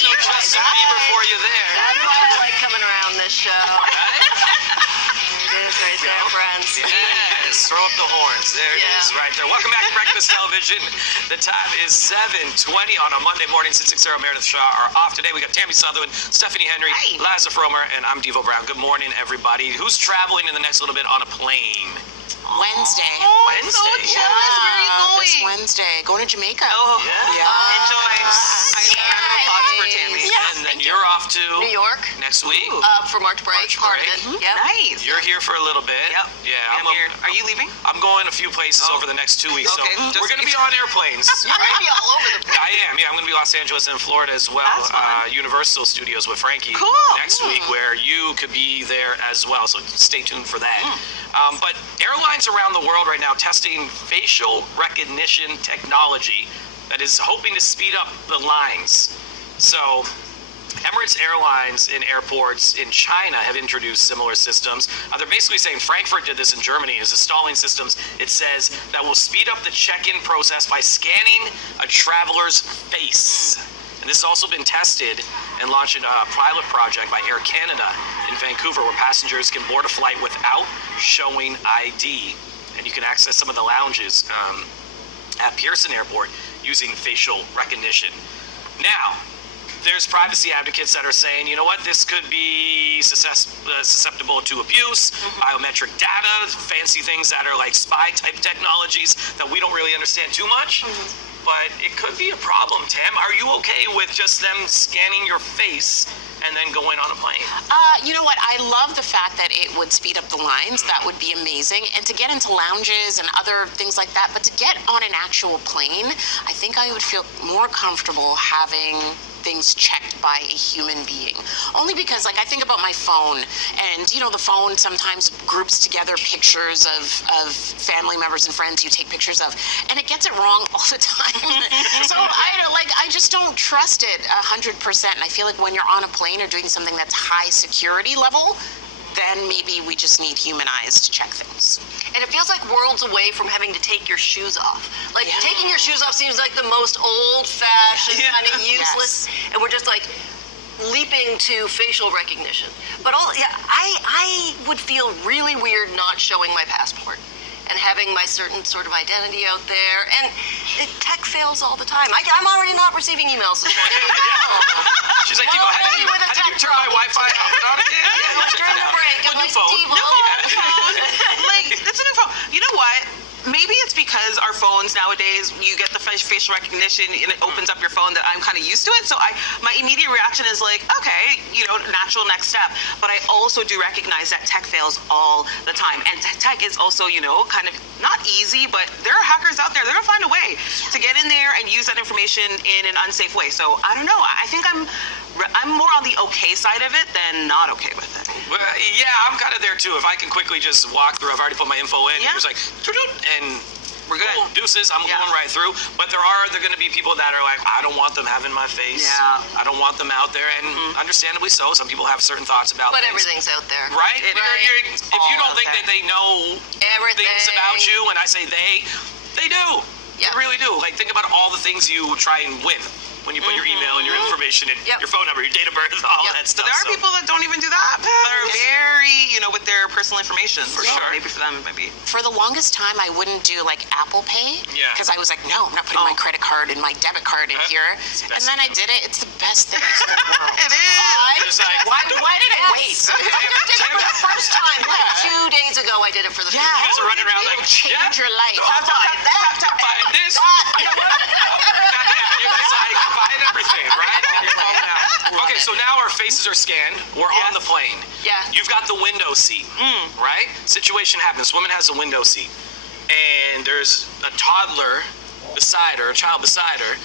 There's no Justin Bieber for you there. That's why I like coming around this show. It is right there, friends. Yes, throw up the horns. There it is, right there. Welcome back to Breakfast Television. The time is 7:20 on a Monday morning. Sid Sarah, Meredith Shaw are off today. We got Tammy Sutherland, Stephanie Henry, Liza Fromer, and I'm Devo Brown. Good morning, everybody. Who's traveling in the next little bit on a plane? Wednesday. Wednesday. So jealous. Where are you going? This Wednesday. Going to Jamaica. Oh, Yeah. enjoy. I have thoughts for Tammy. Yeah. And then you're off to New York next week. for March break. March Part of break. it. Yep. Nice. You're here for a little bit. Yep. Yeah, I'm here. Are you leaving? I'm going a few places over the next 2 weeks, Okay, so just we're going to in be on airplanes. You're going to be all over the place. I am, yeah. I'm going to be Los Angeles and Florida as well. That's fun. Universal Studios with Frankie Cool. next week, where you could be there as well. So stay tuned for that. But airlines around the world right now testing facial recognition technology that is hoping to speed up the lines. So Emirates Airlines in airports in China have introduced similar systems. They're basically saying Frankfurt did this in Germany, is installing systems, it says, that will speed up the check-in process by scanning a traveler's face. And this has also been tested and launched in a pilot project by Air Canada in Vancouver, where passengers can board a flight without showing ID. And you can access some of the lounges at Pearson Airport using facial recognition. Now, there's privacy advocates that are saying, you know what, this could be susceptible to abuse, biometric data, fancy things that are like spy type technologies that we don't really understand too much. But it could be a problem, Tam. Are you okay with just them scanning your face and then going on a plane? You know what? I love the fact that it would speed up the lines. That would be amazing. And to get into lounges and other things like that, but to get on an actual plane, I think I would feel more comfortable having things checked by a human being. Only because, like, I think about my phone, and you know, the phone sometimes groups together pictures of family members and friends you take pictures of, and it gets it wrong all the time. So I just don't trust it 100%. And I feel like when you're on a plane or doing something that's high security level, then maybe we just need human eyes to check things. And it feels like worlds away from having to take your shoes off. Like, taking your shoes off seems like the most old-fashioned, kind of useless, and we're just like leaping to facial recognition. But I would feel really weird not showing my passport and having my certain sort of identity out there. And tech fails all the time. I'm already not receiving emails this morning. She's like, how did you turn my Wi-Fi off and on again? During the break, I'm like, phone. Steve, Like, that's a new phone. You know what? Maybe it's because our phones nowadays, you get the facial recognition and it opens up your phone that I'm kind of used to it. So my immediate reaction is like, okay, you know, natural next step. But I also do recognize that tech fails all the time. And tech is also, you know, kind of not easy, but there are hackers out there. They're going to find a way to get in there and use that information in an unsafe way. So I don't know. I think I'm more on the okay side of it than not okay with it. Well, yeah, I'm kind of there too. If I can quickly just walk through, I've already put my info in. Yeah. It's like, and We're good. cool, deuces, I'm Yeah. going right through. But there are going to be people that are like, I don't want them having my face. Yeah. I don't want them out there, and understandably so. Some people have certain thoughts about but things. everything's out there. Right? It If you don't all think out that they know Everything. things about you, and I say they do. Yeah. They really do. Like, think about all the things you try and win when you put your email and your information and Yep. your phone number, your date of birth, all Yep. that stuff. But there are So- people that don't even do that. They're very, you know, with their personal information. For sure. Maybe for them it might be. For the longest time, I wouldn't do like Apple Pay, Yeah. because I was like, no, I'm not putting my credit card and my debit card in Okay. here. It's the And best then I thing. did it. It's the best thing in the world. It is. It's like, Why did I wait? I did it for the first time. Like 2 days ago, I did it for the first Yeah. time. You guys are running around It'll like, change your life. Buying this. You're just like buying everything, right? And you're like, yeah. Okay, so now our faces are scanned. We're on the plane. Yeah. You've got the window seat, right? Situation happens. This woman has a window seat, and there's a toddler beside her, a child beside her,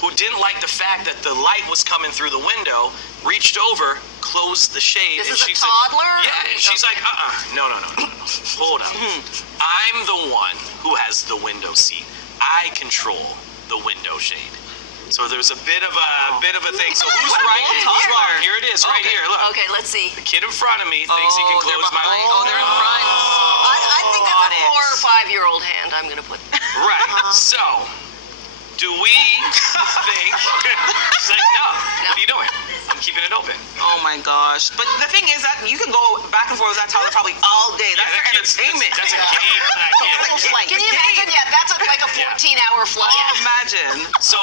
who didn't like the fact that the light was coming through the window, reached over, closed the shade, This and is a she said, toddler? yeah, and she's like, no. Hold up. I'm the one who has the window seat. I control the window shade. So there's a bit of a thing. So who's What a right? bold Who's toddler. wrong? Here it is, right here. Look, Okay, let's see. the kid in front of me thinks he can Oh, they're close my. behind. Oh, they're in front. I think that's Got a it. 4 or 5-year-old hand I'm going to put. Right. So, do we think? She's like, no. What are you doing? keeping it open. Oh my gosh. But the thing is that you can go back and forth with that toddler probably all day. That's your entertainment. That's a game for that kid. Can you imagine? Yeah, that's like a 14-hour flight. Oh, imagine. So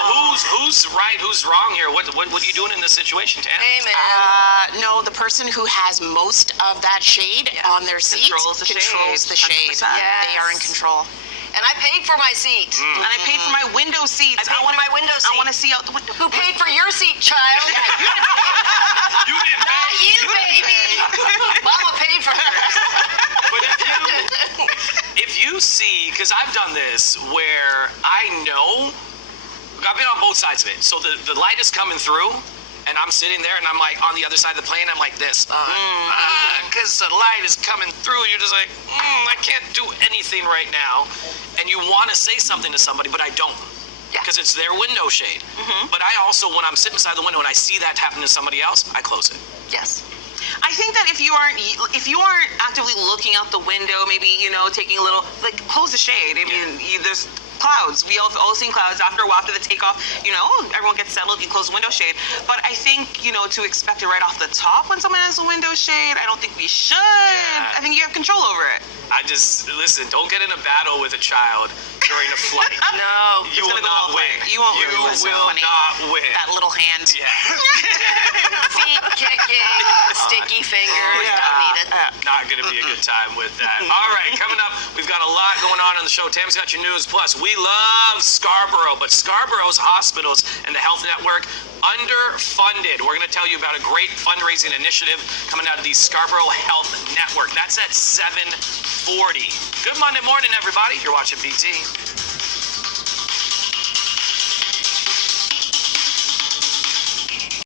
who's right, who's wrong here? What are you doing in this situation, Tana? Hey, man. No, the person who has most of that shade on their seat Controls the shade. 100%. They are in control. And I paid for my seat. And I paid for my window seats. I paid for my window seat. I want to see out the window. Who paid for your seat, child? You didn't pay. You, baby. Mama paid for hers. But if you see, because I've done this where I know, I've been on both sides of it. So the light is coming through, and I'm sitting there, and I'm like on the other side of the plane, I'm like this, because the light is coming through, and you're just like, I can't do anything right now. And you want to say something to somebody, but I don't. Yeah. Because it's their window shade. But I also, when I'm sitting beside the window and I see that happen to somebody else, I close it. Yes. I think that if you aren't actively looking out the window, maybe taking a little close the shade. I mean, there's clouds. We all seen clouds after a while, after the takeoff. Everyone gets settled. You close the window shade. But I think to expect it right off the top when someone has a window shade, I don't think we should. Yeah. I think you have control over it. Listen, don't get in a battle with a child during a flight. No. You will gonna go not well win. fine. You won't win. You That's so will funny. not win. That little hand. Yeah. Feet kicking, sticky fingers. Don't need it. Not going to be a good time with that. All right, coming up, we've got a lot going on the show. Tam's got your news. Plus, we love Scarborough, but Scarborough's hospitals and the health network underfunded. We're going to tell you about a great fundraising initiative coming out of the Scarborough Health Network. That's at 7:40. Good Monday morning, everybody. You're watching BT.